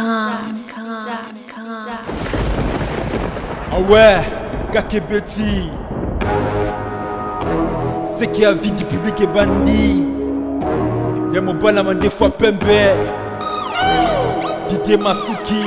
Ah ouais, Kakebeti. C'est qui a vie du public et bandit. Y'a mon balama des fois Pembe. Didier Masuki.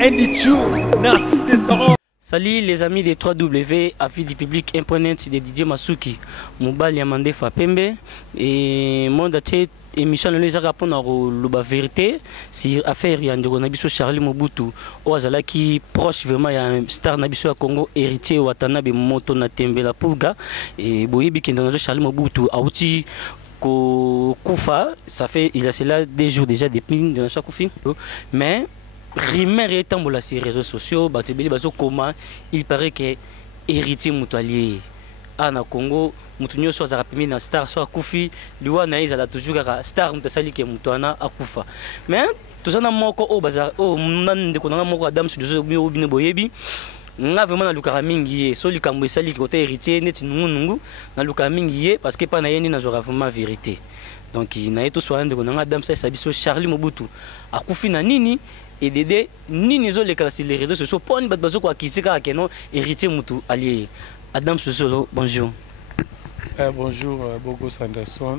Andy Chou, Narcisse Desarons. Salut les amis des 3W, avis du public imponent de Didier Masuki. Mobile Yamande Fapembe et mon date émission les a répondre la vérité si affaire yandeko nabiso Charlie Mobutu o azala qui proche vraiment ya star nabiso ya Congo héritier Watanabe moto na tembela pulga et boyebi kendo na Charlie Mobutu auti ko kufa ça fait il a cela des jours déjà depuis de chaque film mais rumeur étant sur les réseaux sociaux batebeli bazo comment il paraît que héritier mutualier na Congo mutu nyonso azaka pemi na star so akufi liwa na ezala toujours kaka star mutu asali ke mutu ana akufa mais tozana moko o bazar o ndeko na moko Adam Sudozo mi obine boyebi nga vraiment na lukara mingi ye so likambo esali côté héritier neti nungu na lukara mingi ye parce que pa na yeni na zora vraiment vérité donc na yeto so ndeko na Adam sa sabiso Charlie Mobutu akufi na nini et Dédé nini zo les classes les réseaux sociaux pour ni bat bazo ko akisika ke non héritier mutu allié Adam Sudozo bonjour. Bonjour Bogos Anderson.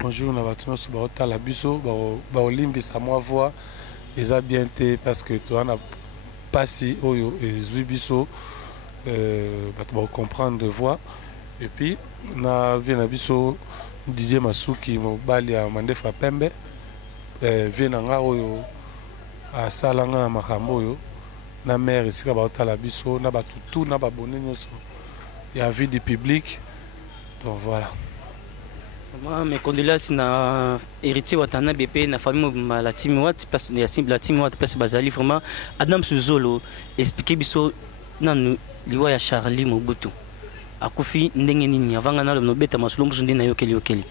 Bonjour Nabatino Subarota Labiso. Baolimbi sa moi voix. Ils a bien été parce que tu en as passé au Zubiso. Pour comprendre de voix. Et puis, na vient Nabiso Didier Masuki Mobali à Mandefa Pembe. Vient nga oyo à Salanga na Makamboyo. Na mère ici Baota Labiso. Na batutu na babone nyoso. Il y a vie du public. Donc voilà. Mes condoléances na héritier Watanabe BP na famille la team Wat parce ya simple la team Wat parce bazali vraiment Adam Suzolo expliquer biso nanu liwa ya Charlie Mobutu akufi ndenge nini avanga na no beta masolo musundi na yokeli.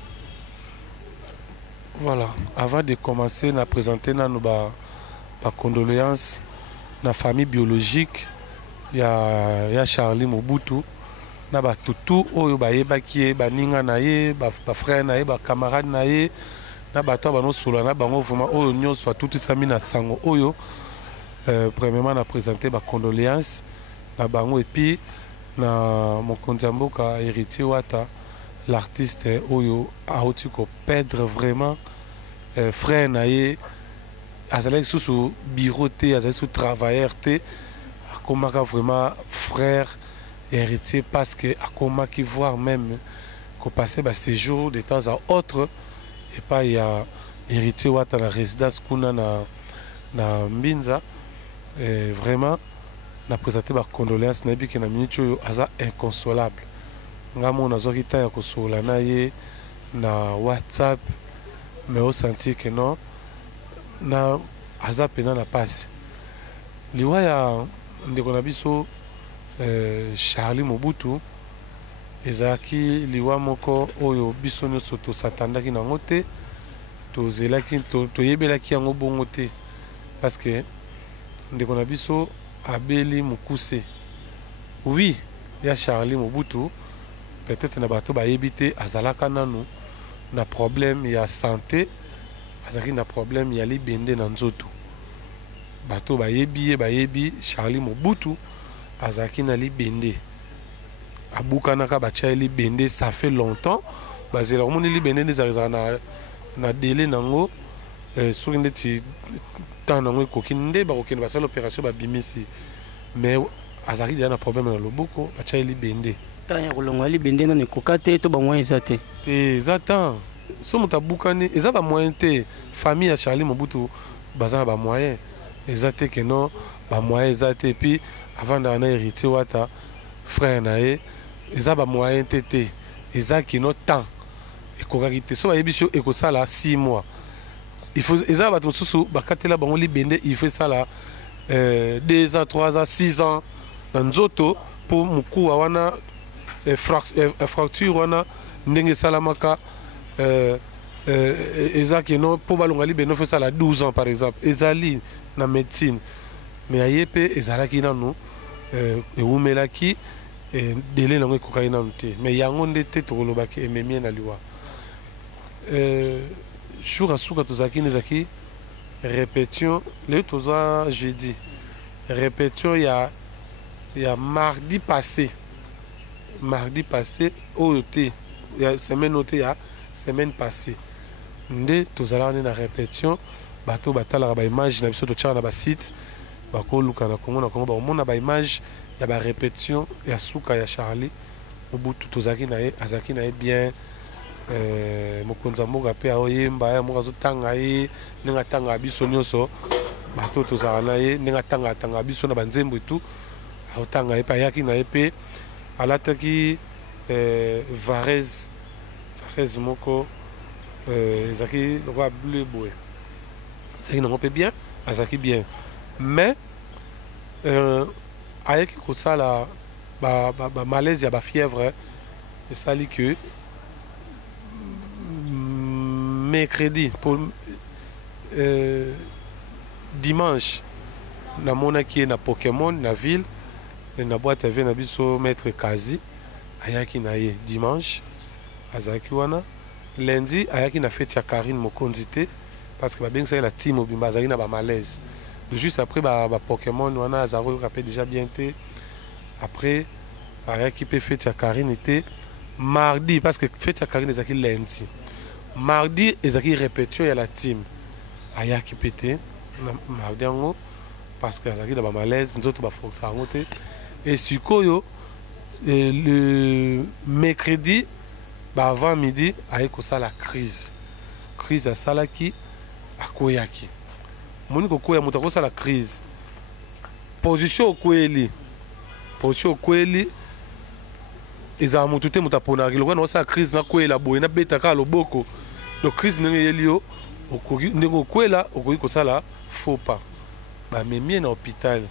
Voilà, avant de commencer na présenter nanu ba condoléances na famille biologique ya Charlie Mobutu. Na ba tutu oyo ba yebaki ba ninga na ye ba frère na ye ba camarade na ye na ba to ba no solo na bango vraiment oyo nyonso tutu sami na sango oyo premièrement na présenter ba condoléances na bango et puis na mokonzi mboka héritier Wata l'artiste oyo a outi ko perdre vraiment frère na ye azalaki sous bureau te azalaki sous travailleur te akomaka vraiment frère héritier parce que à comment qui voir même qu'on passait ces jours de temps à autre et pas il y a héritier ou à la résidence qu'on a na Mbinza et vraiment na présenté ma condoléances nabi que na minute aza inconsolable ngamo na zoki ta ya kosola na ye na WhatsApp mais au senti que non na aza pena na passe liwa ya ndeko na biso Charlie Mobutu ezaki liwa moko oyo biso nyonso tosatandaki nango te tozelaki toyebelaki yango bongo te parce que ndeko na biso abeli mokuse oui ya Charlie Mobutu peut-être na bato bayebi te azalaka nanu na problème ya santé azalaki na problème ya libende na nzoto bato bayebi Charlie Mobutu azaki na libende abukanaka bacha libende ça fait longtemps bazela komoni libende nezaka na délai nango soki ndeti temps nango ekoki nde bakokende basala opération babimisi mais azaki déjà na problème na loboko bacha libende temps ya kolongwa libende na ekoka te to ba moyen eza te eza temps so moto abukani eza ba moyen te famille ya Charlie Mobutu baza na ba moyen eza te que non ba moyen eza te puis avant d'en hériter Wata frère nae eza ba moyen tété eza qui no temps et kokakité so ba yebisio et ko sala 6 mois il faut eza ba tosusu ba katela bango libende il fait ça là 2 ans 3 ans 6 ans dans nzoto pour muku wana fracture wana ndenge salamaka eza qui no pour balonga libende fait ça là 12 ans par exemple ezali na médecine mais ayepe ezalaki nanu ewumelaki délai nango ekokaki nanu te mais yango nde te tokolobaki ememie na liwa jour asuka tozalaki nezaki répétition le toza jeudi répétition il y a mardi passé au il y a semaine il y a semaine passée nde tozala na répétition bato batala ba image na biso to tchana ba site bako luka na Congo ba mona ba image ya ba répétition ya suka ya Charlie Mobutu tozaki na ye azaki na ye bien mokonza mboka pe aoyemba ya moka zotanga ye ndenge atanga biso nyonso bato tozala na ye ndenge atanga biso na banzembo etu aotanga ye pe ayaki na ye pe alataki Varese moko ezaki roi bleu boye ezaki nango mpe bien azaki bien mais ayaki kosala malaise ya bafièvre esali que mercredi pour dimanche namonaki ye na Pokémon na ville na boîte ave na biso maître Kazi ayaki na ye dimanche azalaki wana lundi ayaki na fête ya Karine Mokonzi te parce que babengisaki la team obimba azalaki na bamalaise juste après Pokémon wana azaro rappelé déjà bien te après ayaki mpe fête ya Karine était mardi parce que fête ya Karine ezalaki lundi mardi ezalaki répétition ya la team ayaki mpe te mardi yango parce que azalaki na bamalaise nzoto bafokisa yango te et sikoyo le mercredi avant midi aye kosala crise asalaki akoyaki moni kokoya moto akosala crise position okweli ezala motu te moto aponaki lokola naosala crise nakwela boye nabetaka loboko do crise ndenge eyeli yo ndenge okwela okoki kosala faux pas bamemie na hôpital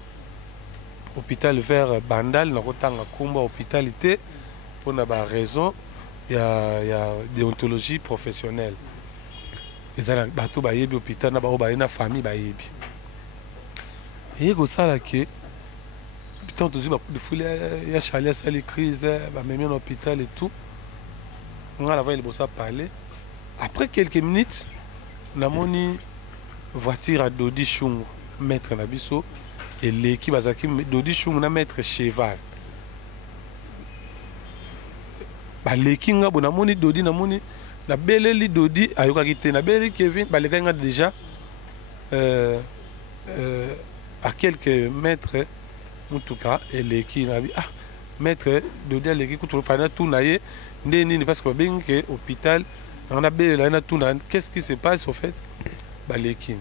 vers Bandal nakotanga komba hôpital te mpona baraison ya déontologie professionnelle ezala bato bayebi hôpital na bao baye na famille bayebi eye kosala ke putain tozwi bafule ya Charlie asali crise bamemi na hôpital et tout nga lava liboso parler après quelques minutes namoni voiture à Dodi Chungu maître na biso eleki bazaki Dodi Chungu na maître cheval baleki nga bo namoni Dodi namoni na beleli Dodi ayokaki te na beleli Kevin baleka nga déjà à quelques mètres mutuka eleki na bi maître Dodi aleki kutu fana tout na ye nde nini parce que babengi ke hôpital na belela na tout na qu'est-ce qui se passe au fait baleki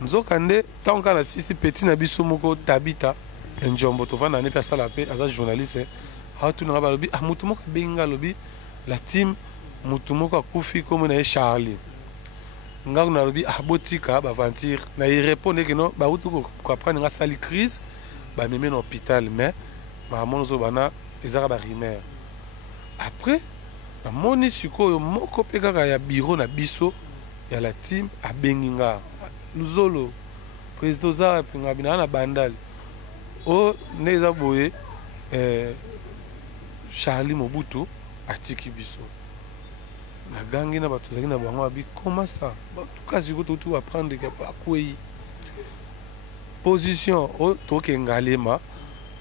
nzokande tanka na sisi petit na biso moko Tabita Njombo tovanda ne pe asala pe aza journaliste tu na balobi mutu moko benga lobi la team mutu moko akufi comme na Charlie ngaku na lobi botika ba aventure na y répondre que non ba utu ko prendre nga sali crise ba meme na hôpital mais ba monzo bana ezaka ba rumeur après na moni sikoyo moko pe kaka ya bureau na biso ya la team abengi nga Luzolo président za pinga bina na Bandal o neza boye Charlie Mobutu atiki biso na gangi na bato zaki na bango abi comment ça tout si tout apprendre que akwei position o toke ngalema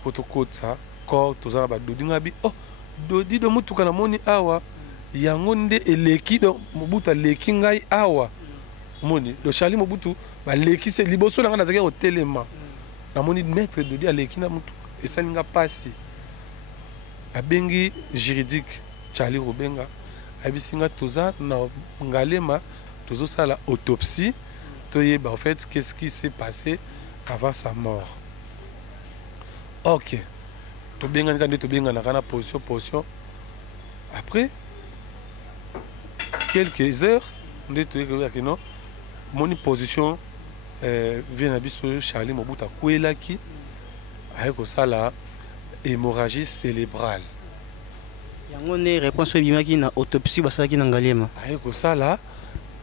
potokotsa ko tozana ba Dodi ngabi Dodi do mutuka na moni awa yango nde eleki do Mobutu leki ngai awa moni do Charlie Mobutu ba leki se liboso na zaki au telema na moni maître Dodi aleki na mutu esalinga pasi abengi juridique Charlie Robenga abisinga toza na ngalema tozo sala autopsie toyeba en fait qu'est-ce qui s'est passé avant sa mort. OK. Tobenga ngande tobenga na kana position après quelques heures nde toyeka que non moni position vient na biso Charlie Mobutu akwelaki ayeko sala hémorragie cérébrale. Yango ne réponse bimaki na autopsie basalaki na ngalema. Ayeko sala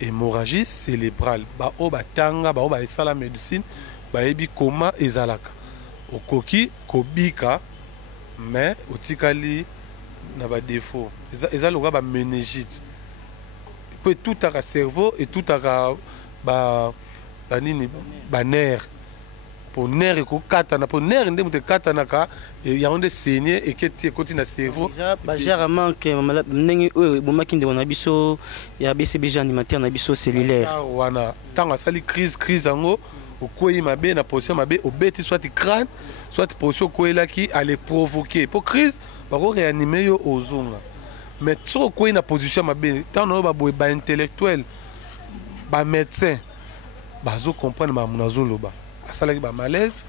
hémorragie cérébrale. Ba o batanga ba o ba sala médecine ba yebi koma ezalaka. Okoki kobika mais otikali na ba défaut. Ezaloka ba méningite. Peut tout à cerveau et tout à ba banini baner pour ner ko katana pour ner ndé muté katana ka ya onde saigner et que ti continue na cerveau ba gère manque ndenge oyo bomaki ndeko na biso ya BCBG animateur na biso cellulaire wana tanga sali crise ango okoyi mabe na position mabe obeti soit crâne soit position koyela ki aller provoquer pour crise ba ko réanimer yo ozunga mais trop koyi na position mabe tant no ba boy ba intellectuel ba médecin bazo comprendre ma munazo loba asalaki ba malaise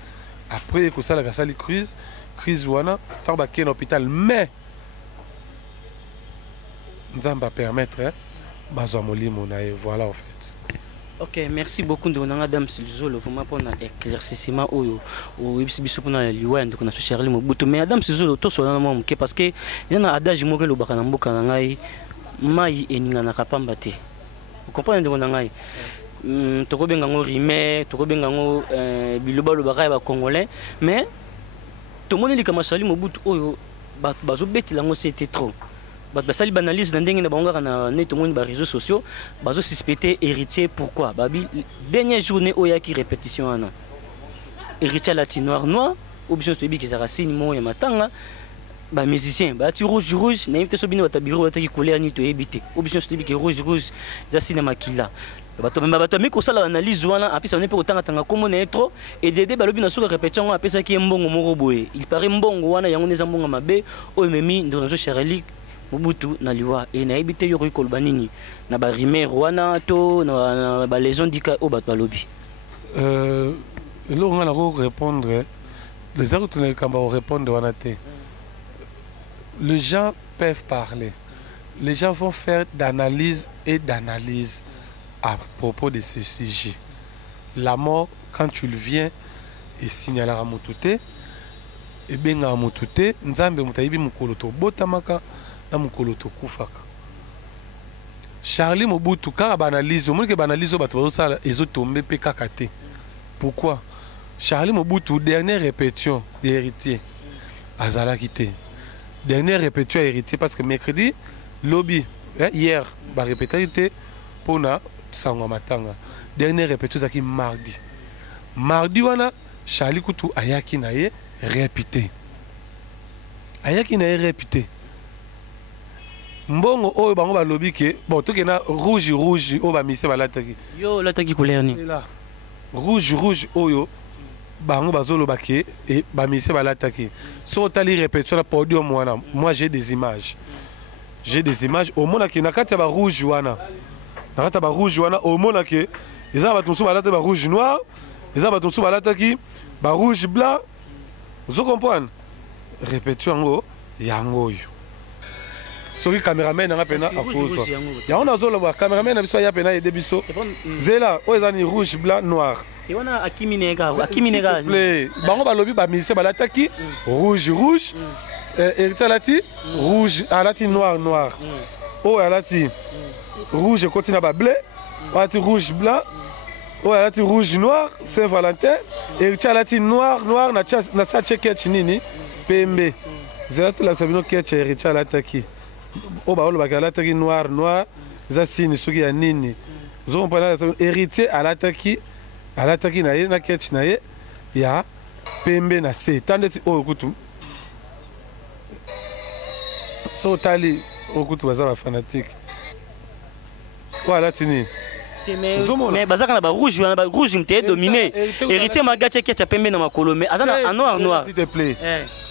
après ko sala ka sali crise wana tant ba ken hôpital mais nzamba permettre bazo molimo na et voilà en fait. Ok, merci beaucoup de Madame Sizolo vraiment pour l'éclaircissement oyo ou biso pour na liwa ndiko na Charlie Mobutu mais Madame Sizolo to so na mo parce que il y a adage moko lo baka na mboka na ngai mai eninga na kapamba te. Vous comprenez de mon ngai to ko benga ngo rime to ko benga ngo biloba lo baka ba congolais mais to moni likama Charlie Mobutu oyo bazo beti lango c'était trop. Basali banalise na ndenge na bango na net monde ba réseaux sociaux bazo suspecter héritier pourquoi babi dernière journée oya qui répétition ana héritier latin noir option sobi ki za racine mo ya matanga ba musicien ba ti rouge na invité sobino ba tabiro ba ki couleur ni to ebité option sobi ki rouge za cinéma kila bato mi ko sala analyse wana apesa ne pe kotanga tanga komo na etro et dede balobi na suka répétition apesa ki mbongo moko boye il paraît mbongo wana yango neza mbongo mabe oyo memi ndo na Charlie Mobutu na liwa et na ebité yo rikolba nini na ba rimer wana to na ba légion dika o bato balobi là on va répondre les autres ne kamba répondre wana te les gens peuvent parler les gens vont faire d'analyse à propos de ce sujet la mort quand tu le viens et signalera mutute et benga mutute nzambe mutayibi mukolo to botamaka na mukolo to kufaka Charlie Mobutu ka banalize moni ke banalize bato bazosala ezotombe pe kaka te pourquoi Charlie Mobutu dernière répétition d'héritier azalaki te dernière répétition héritier parce que mercredi lobby hier ba répéter te pona sango matanga dernière répétition zaki mardi wana Charlie Kutu ayaki na ye répéter mbongo oyo bango balobi ke bon to kena rouge oyo ba mise balataki yo lataki couleur ni rouge oyo bango bazoloba ke et ba mise balataki so tali répétition na podium wana moi j'ai des images au mona ke nakata ba rouge wana au mona ke eza ba tonso balata ba rouge noir eza ba tonso balataki ba rouge blanc vous comprenez répétition yango yo soki cameraman nga pena akozwa ya on azoloba cameraman na biso ya pena yede biso zela o ezani rouge blanc noir et wana akiminega bango balobi ba mise balataki rouge alati rouge alati noir o alati rouge continue ba bleu alati rouge blanc o alati rouge noir Saint-Valentin et alati noir na sa check nini pembe zela to la sabino ketch Richard alataki o ba olo bakalata ki noir za sini soki ya nini zo comprenez héritier alataki na ye na ketch na ye ya pembe na se tandeti o kutu so tali o kutu baza ba fanatique wala tini mais bazaka na ba rouge mte dominé héritier magache ketch pembe na makolo mais azana en noir s'il te plaît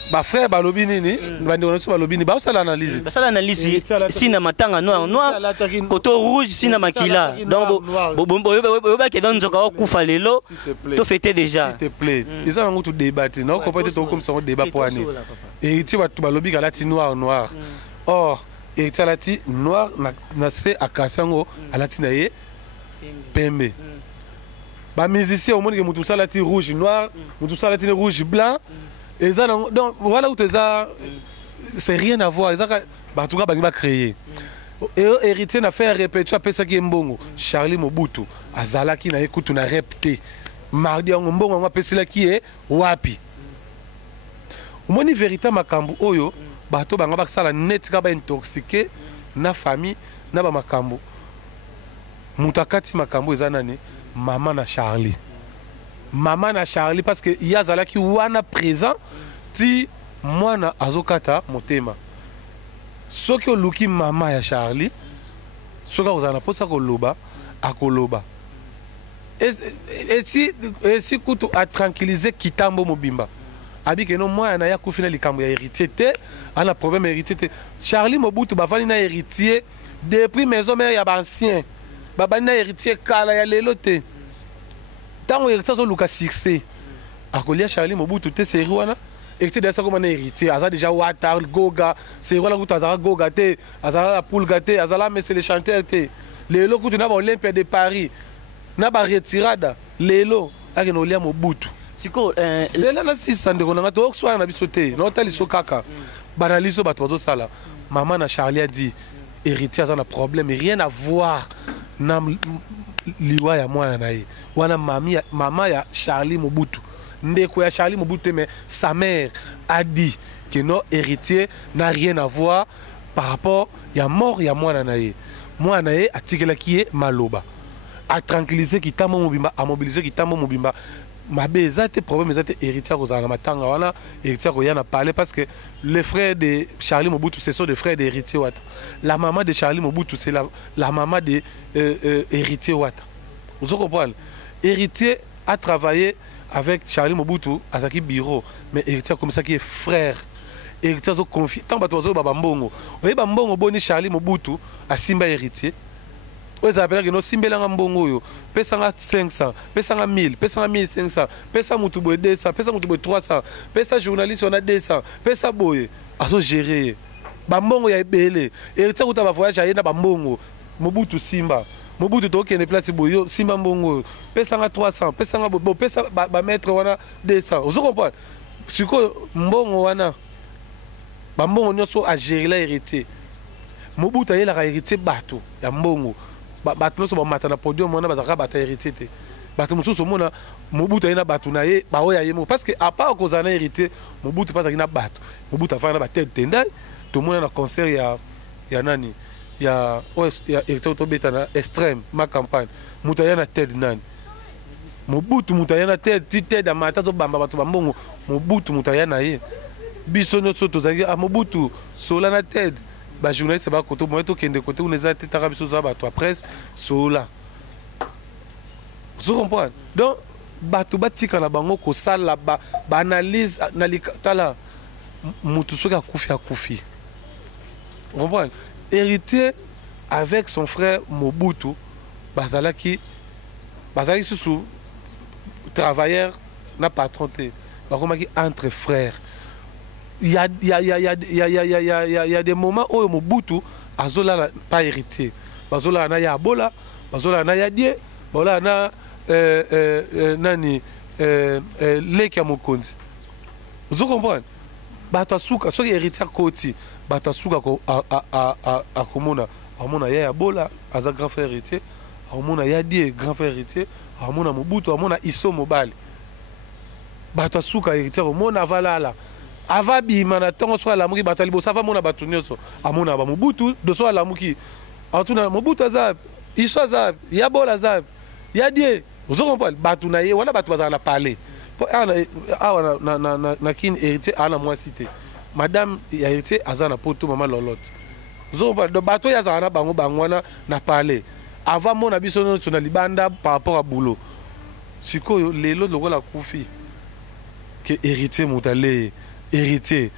ba frère balobi nini bandi on so balobi ni ba sala analyse sina matanga noir koto rouge sina makila donc ba ke donzo ka kufa lelo to fêter déjà s'il te plaît ils ont tout débattre non comprendre to comme ça on débat pour année et tu ba balobi ka lati noir or et tu lati noir na se akasango alati na ye pembe ba musicien au monde que mutu salati rouge noir mutu salati rouge blanc. Et ça, donc voilà où c'est rien à voir. En tout cas, il va créer. Et héritier n'a fait un répétition après ça qui est mbongo. Charlie Mobutu, Azala qui n'a écouté na répété. Mardi on mbongo on appelle cela qui est wapi. Au moins vérité makambu oyo, bato banga bakala net ka ba intoxiqué na famille na ba makambu. Mutakati makambu ezanani maman na Charlie. Maman na Charlie parce que il y a zalaki wana présent ti mwana azokata motema. Soki oluki maman ya Charlie, soki ozana posa koloba akoloba. Et si kutu a tranquilliser kitambo mobimba. Abi que non moi na ya kufina likambo ya héritier te, ana problème héritier te. Charlie Mobutu bafani na héritier depuis maison mère ya ancien. Baba na héritier kala ya lelo te. Tango héritier zo luka succès. Akolia Charlie Mobutu te série wana. Héritier de ça comme un héritier, aza déjà Ouattara Goga, c'est voilà que azara Goga te, azara la poule gâté, azara mais c'est les chanteurs te. Lelo kutu na ba Olympia de Paris. Na ba retirada lelo akeno lia Mobutu. Siko c'est là na 600 de konanga to okswa na bisoté no tali so kaka banaliso bato bazo sala maman na Charlie a dit héritier a un problème rien à voir na liwa ya mwana na ye wana maman ya Charlie Mobutu ndeko ya Charlie Mobutu mais sa mère a dit que non héritier n'a rien à voir par rapport ya mort ya mwana na ye atikela ki ye maloba a tranquilliser kitamo mobimba a mobiliser kitamo mobimba. Mabe ezate problème ezate héritier kozanga matanga wana héritier koyana parler parce que les frères de Charlie Mobutu ce sont des frères d'héritier Wata. La maman de Charlie Mobutu c'est la maman de héritier Wata. Vous comprenez? Héritier a travaillé avec Charlie Mobutu à Zaki bureau mais héritier comme ça qui est frère. Héritier zo confié tant bato zo baba mbongo. Oye ba mbongo boni Charlie Mobutu a simba héritier. Vous appelez que nous simbelanga mbongo pesa nga 500 pesa nga 1000 pesa nga 1500 pesa mutu boye 200 pesa mutu boye 300 pesa journaliste on a 200 pesa boye aso gérer ba mbongo ya ebele héritier kuta ba voyage ayena ba mbongo Mobutu simba Mobutu to kene place boyo simba mbongo pesa nga 300 pesa nga bo pesa ba maître wana 200 vous comprenez siko mbongo wana ba mbongo nyoso a gérer la héritier Mobutu ayela ka héritier bato ya mbongo bato noso ba mata na podium wana bazaka bata héritier te bato mususu mona Mobutu ayena bato na ye ba oya yemo parce que à part kozana héritier Mobutu pas akina bato Mobutu afana ba tête tendai to mona na concert ya nani ya héritier to beta na extrême ma campagne mutu ayena tête nani Mobutu mutu ayena tête ti tête da mata to bamba bato bambongo Mobutu mutu ayena ye biso noso to zaki a Mobutu sola na tête. Bah journaliste ba koto mo to kende kote on les a été tarabiso za bato après sola. Vous comprenez? Donc bato batika na bango ko sala ba analyse na likatala mutu soka kufi. Vous comprenez? Héritier avec son frère Mobutu bazalaki sous travailleur na patron te. Ba komaki entre frères. Il y a des moments où Mobutu azola pas héritier. Bazola na ya bola, bazola na ya die, bazola na nani leki ya mokonzi. Vous comprenez? Bato suka soki héritier koti, bato suka ko a komona, amona ya bola, aza grand frère héritier, amona ya die grand frère héritier, amona Mobutu, amona iso mobali. Bato suka héritier amona valala. Avabi mana tongo so la muki batali bo sava mona batunyoso amona ba Mobutu do so la muki atuna Mobutu azab iso azab ya bola azab ya die vous comprenez batuna ye wana batu bazana parler na kin héritier ana moi cité madame ya héritier azana poto mama lolote vous comprenez do bato ya zana bango bangwana na parler avant mona biso no na libanda par rapport à boulot siko lelo lokola kufi que héritier mutale héritier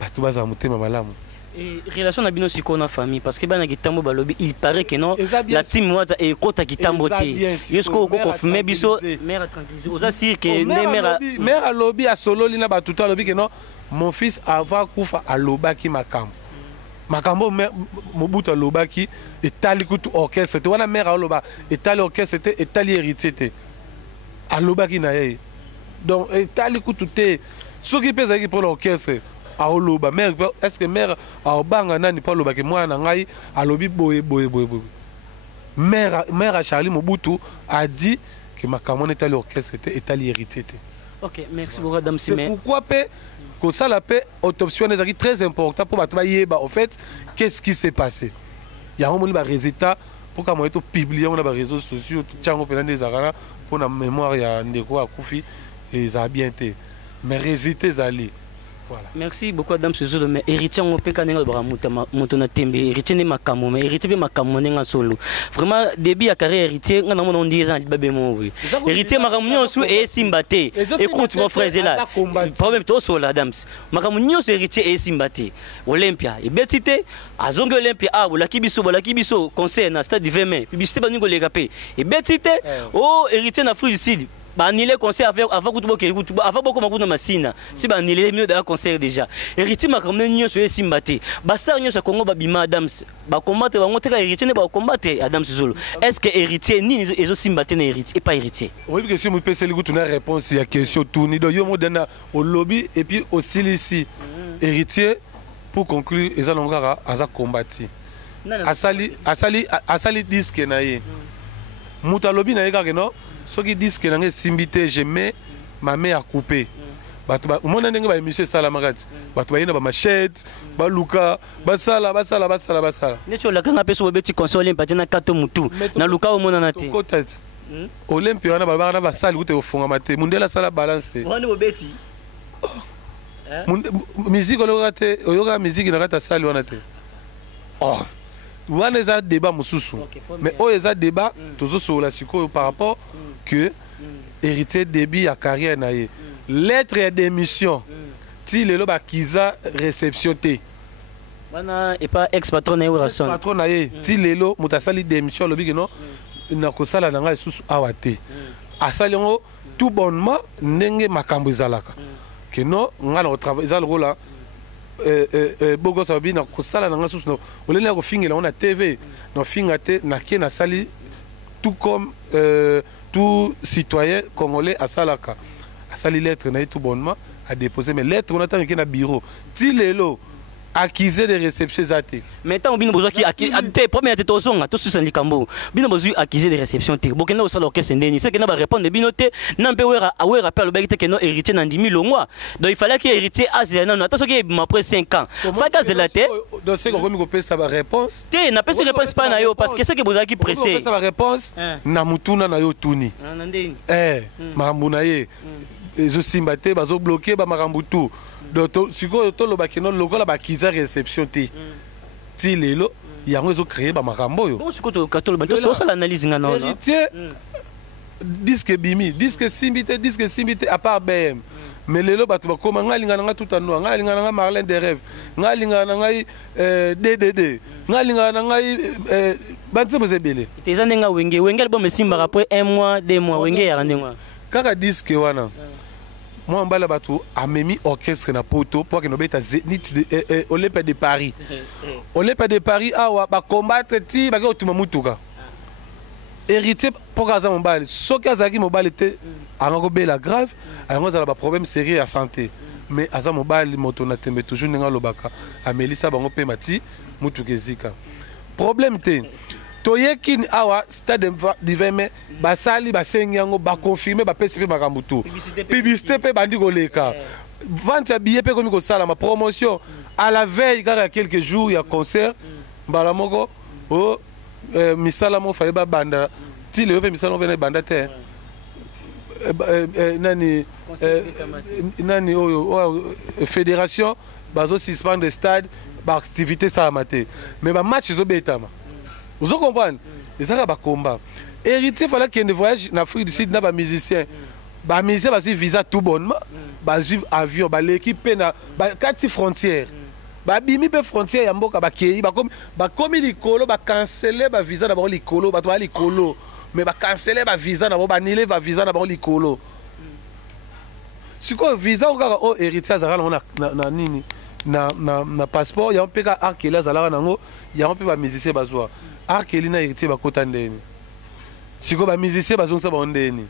bato baza mutema malamu et relation na bino siko na famille parce que bana kitambo balobi il paraît que non la team wata e kota kitambo te yesko ko confirmer biso mère a tranquillisé oza sir que mère a lobby a solo lina ba tout a lobby que non mon fils avant kufa a lobaki makambo Mobutu a lobaki etali kutu orchestre te wana mère a loba etali orchestre te etali héritier te a lobaki na ye donc etali kutu te ce qui pèse pour l'orchestre a oloba mère est-ce que mère a obanga nani pas loba que moi na ngai a lobi boye mère à Charlie Mobutu a dit que makamone était l'orchestre était l'héritier. OK, merci beaucoup madame Simé. C'est pourquoi que ça la paix autopsie est très important pour battre yeba en fait qu'est-ce qui s'est passé. Il y a un résultat pourquoi moi to publier on a les réseaux sociaux tchango pelande zakana pour la mémoire ya ndeko akufi et ça bien été mais résister ali. Voilà. Merci beaucoup Adam Suzolo mais héritier on peut kanenga bara mutona tembe héritier ne makamo mais héritier be makamo nenga solo vraiment début à carrière héritier ngana mona on dit ça babé mo oui héritier makamunyo sou et simbate écoute mon frère là problème to so la Adams makamunyo so héritier et simbate Olympia et betité azonge Olympia ah la kibiso concert na stade 20 mai publicité baningo les capé et betité oh héritier na Afrique du Sud banile concert avant que tu avant beaucoup makuna masina si banile mieux d'ailleurs concert déjà héritier makamne nyo so esimbate basa nyo so Congo babima Adams ba combattre bango teka héritier ne ba combattre Adams Zulu est-ce que héritier ni ezo simbate na héritier et pas héritier oui parce que si vous peut celle que tu as réponse à question tout ni do yo modena au lobby et puis aussi ici héritier pour conclure les alongara aza combattre asali disque na ye muta lobby na ye ka no ceux qui disent que dans simbité je mets ma main à couper batu ba mona ndenge ba émission sala makati batu ba yina ba machette ba luka ba sala necho la kanga peso beti console mpate na kato mutu na luka o mona na te kotati Olympia wana ba sala ute ofunga mate mundela sala balance te wana bobeti musique olokate oyoka musique na kata sala wana te oh wana za débat mususu mais o eza débat toujours sur la siko par rapport que héritier débit à carrière naie lettre d'émission ti lelo ba kiza réception té bana et pas ex patron na rason patron naie ti lelo mutasali d'émission lobi que non na ko sala na nga susu awate asali ngo tout bonnement ndenge makambo ezalaka que non ngala au travail za le rôle bogo sabi na ko sala na nga susu no olele ko fingela on a TV no fingate na ke na sali tout comme tout citoyen congolais à Salaka à sali lettre na tout bonnement à déposer mais lettre on attend que na bureau ti lelo accusé de réception zate maintenant bino besoin qui te première te tosonga to susa likambo bino besoin accusé de réception te bokenda osala orchestre ndeni c'est que na ba répondre bino te na mpe wera awera pe lobeki te que non héritier na ndimi longwa donc il fallait que héritier azela na attention que après 5 ans faka zela te donc c'est comme ko pesa ba réponse te na pesa réponse pas na yo parce que c'est que besoin qui pressé pesa ba réponse na mutuna na yo tuni na ndeni makambo na ye ezo simba te bazo bloquer ba makambo tout donc siko to lo bakino lokola ba kiza réception te ti lelo yango ezo créer ba makambo yo bon siko to katolo ba to so l'analyse ngana na disque bimi disque simbité à part BM mais lelo batu bakoma ngalinga nga tout anno ngalinga nga Marlène des rêves ngalinga ngai DDD ngalinga ngai banze bozebele teza ndenga wenge album simba après 1 mois 2 mois wenge ya ndengwa kaka disque wana moi mbala batu amemi orchestre na poto pour que nobeta Olympique de Paris Olympique de Paris awa ba combattre ti ba ko tuma mutuka héritier pour kaza mbali soki azaki mobali te angako bela grave ango za ba problème sérieux à santé mais aza mobali moto na tembe toujours nga lobaka amelisa bango pe mati mutuka ezika problème te toyekini awa stade du 20 mai basali basengi yango ba confirmer ba PCP makambo tout publicité pe bandi koleka vente ya billet pe komi ko sala ma promotion à la veille car quelques jours il y a concert mbala moko o misala mo fallait ba banda ti le pe misala mo bena banda te nani oyo fédération bazo suspendre stade ba activité ça maté mais ba match zo betama. Vous comprenez? C'est ça qui combat. Héritier, il fallait qu'il y ait des voyages en Afrique du Sud, des musiciens. Les musiciens ont visa tout bonnement. Ils ont avion, l'équipe, quatre frontières. Bimi pe frontière ya mboka ba kei ba komi likolo ba canceler ba visa d'abord likolo ba to likolo mais ba canceler ba visa d'abord ba niler ba visa d'abord likolo. Siko visa okaka o héritier azala na nini na passeport ya mpeka arkela azala nango ya mpe ba musicien bazwa. Arkeli na héritier bakota ndeni siko ba musicien bazongisa ba ndeni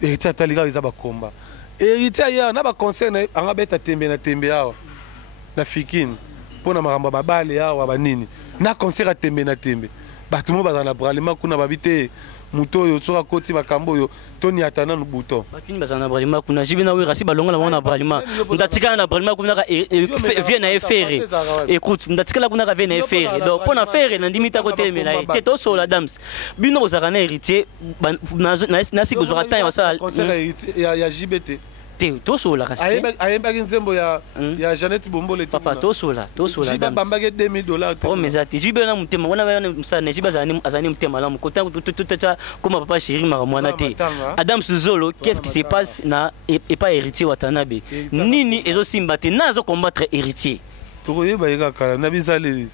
héritier atalika iza bakomba héritier ya na ba concert na anga beta tembe na tembe awa na fikini pona makambo babale awa banini na concert a tembe na tembe batumo bazana bralema kuna babite muto yo soka koti makambo yo toni atana no bouton bakini bazana bralima kuna jibina wira si balonga la mona bralima ndatika na bralima kuna vient na efere écoute ndatika kuna vient na efere donc pour na faire na ndimita côté mela te to so la dams bino ozaka na héritier na si bozora temps ya ça ya JBT te to so la kasi ayembaki nzembo ya Jeannette Bombole papa to so la jiba bambaki $2000 oh mais ati jiba na mutema wana wana msana jiba azani mutema la mukota tutata comme papa chéri maramwana te Adam Suzolo qu'est-ce qui se passe na et pas héritier watanabe nini ezo simba te nazo combattre héritier tokoyeba yeka na bizaleli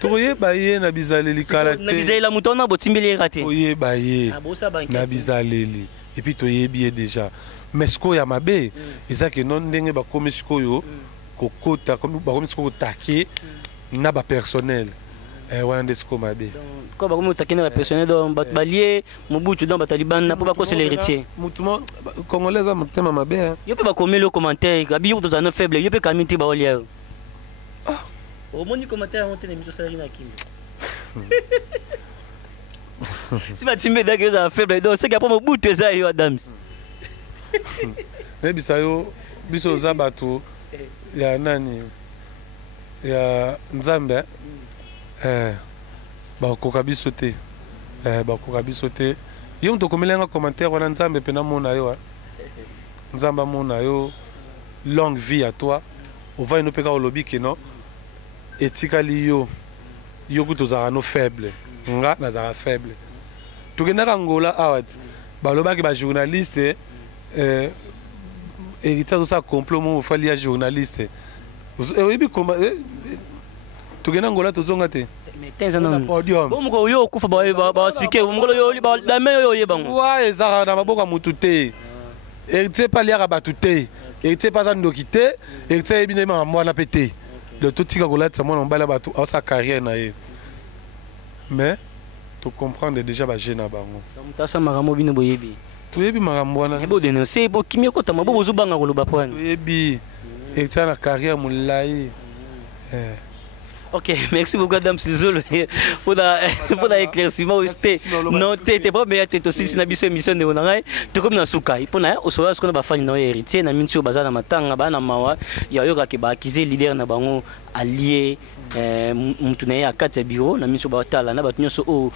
tokoyeba ye na bizaleli kala te na bizaleli la mutona botimbeli rate oyeba ye na bizaleli et puis toyebi déjà mais ce qu'il y a mabe eza ke non ndenge ba komi sikoyo kokota comme ba komi sikoyo taquer na ba personnel wana ndesiko mabe ko ba komi taquer na personnel donc balier Mobutu dans Bataliban na po ba ko c'est l'héritier mutumo congolais mutema mabe yo pe ba komi le commentaire abi yo to na faible yo pe kamiti ba olia au moni commentaire on tene miso salari na kimbe si ba timbe dake za faible donc c'est qu'après Mobutu ça yo Adams mais bisayo biso za bato ya nani ya nzambe bakoka biso te bakoka biso te yo mto komelenga commentaire wana nzambe pena mona yo nzamba mona yo longue vie à toi ova ino peka olobi keno etikali yo kutozaka no faible nga nazaka faible tukendaka ngola awati balobaki ba journaliste héritier ça complot mon fali ya journaliste oyebi komba tugena ngola tozonga te mais tenza non bon mo yo kufa ba expliquer ngolo yo ba dame yo yebango wa ezaka na maboko mutu te héritier pali ya batu te héritier pas ndoki te héritier ebine ma mwana pété de tout tika ngola tsa mwana mbala batu a sa carrière na ye mais tu comprendre déjà ba jeune bango mutasa maramo bino boyebi toyebi makambo wana ebo dénoncer bo kimia kota mabo bozobanga koloba pwana toyebi ekita na carrière mulai ok merci beaucoup Adam Suzolo pour la éclaircissement c'était non t'es pas mais t'es aussi na biso émission de onangai to comme na suka ipona osola ce qu'on ba fani na héritier na mincho bazana matanga bana mawa ya yoka ke ba akize leader na bango allié mutu na ya kati ya bureau na mincho batala na batu nyoso o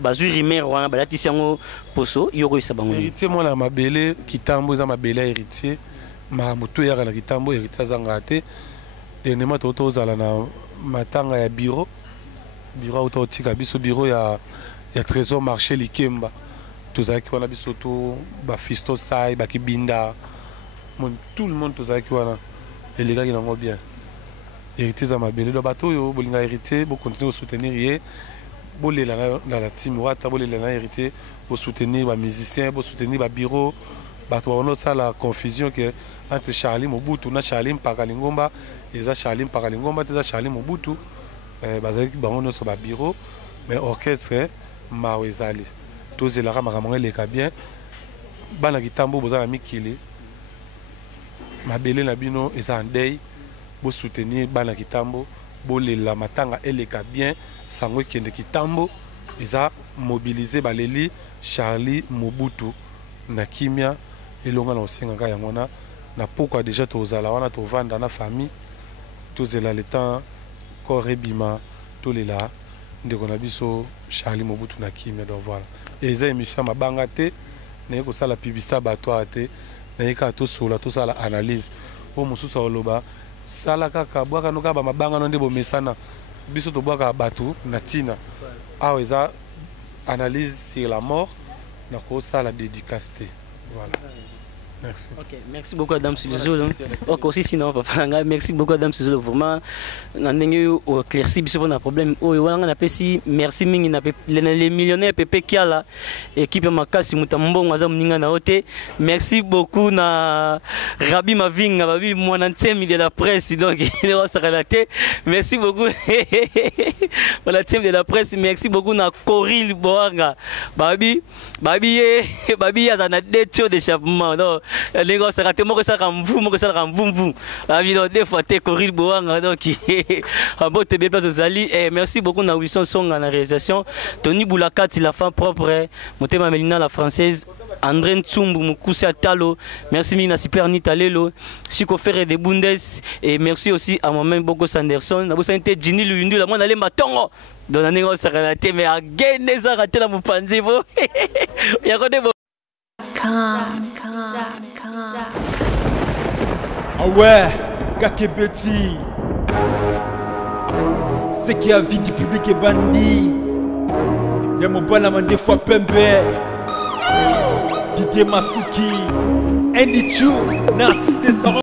bazu rimer wana balatisi yango poso yoko isa bango héritier mwana mabele kitambo za mabele héritier ma mutu ya kana kitambo héritier zanga te et ne mato tozala na matanga ya bureau auto tika biso bureau ya trésor marché likemba tozaki wana biso to ba fisto sai ba kibinda tout le monde tozaki wana elegaki nango bien héritier za mabele do bato yo bolinga héritier bo continuer à soutenir ye bolela na la team wata bolela na héritier bo soutenir ba musiciens bo soutenir ba bureau bato ono ça la confusion que entre Charlie Mobutu na Charlie Mpaka Lingomba eza Charlie Mpaka Lingomba te Charlie Mobutu bazaki bango nyonso ba bureau mais orchestre mawe ezali tozelaka makambo eleka bien bana kitambo bozala mikili mabele na bino eza ndei bo soutenir bana kitambo bolela matanga eleka bien sango kende kitambo eza mobiliser baleli Charlie Mobutu na kimia elonga na osenga yango na pourquoi déjà tozala wana tovanda na famille tozela le temps korebima tolela ndeko na biso Charlie Mobutu na kimia donc voilà et eza émission mabanga te na ko sala publicité bato te na yeka to sola to sala analyse po mususu oloba sala kaka bwaka no kaba mabanga no ndebo mesana biso to bwaka bato na tina awa eza analyse sur la mort na ko sala dédicace te voilà. Merci. Ok, merci beaucoup Adam Suzolo. Ok, aussi sinon papa, merci beaucoup Adam Suzolo vraiment. Nandenge au éclairci biso pour un problème. Oh, on a pesi merci mingi na les millionnaires Pepe Kiala équipe makasi mutambo ngaza mninga na ote. Merci beaucoup na Rabi Mavinga, babi mwana ntemi de la presse donc il va se relater. Merci beaucoup. Voilà ntemi de la presse, merci beaucoup na Coril Boanga. Babi azana decho d'échappement. Donc Nengo ça raté moi ça ramvou moi ça ramvum la vie des fois t'es coril boanga donc un beau te bien place aux ali et merci beaucoup na Wilson Song en réalisation Tony Boulakat la femme propre Motema Melina la française André Ntsumbu Mukusi Atalo merci Mina Super Nitalelo Chico Ferre de Bundes et merci aussi à moi-même Boko Sanderson na bosa inte Jini Luindu la mona lemba tongo dans nengo ça raté mais à gagner ça raté la mupanzi bo ya ko de Ah ouais, Kakebeti. C'est qui a vie du public est bandit. Y'a mon balaman des fois Pembe. Didier Masuki. Andy Chou, Narcisse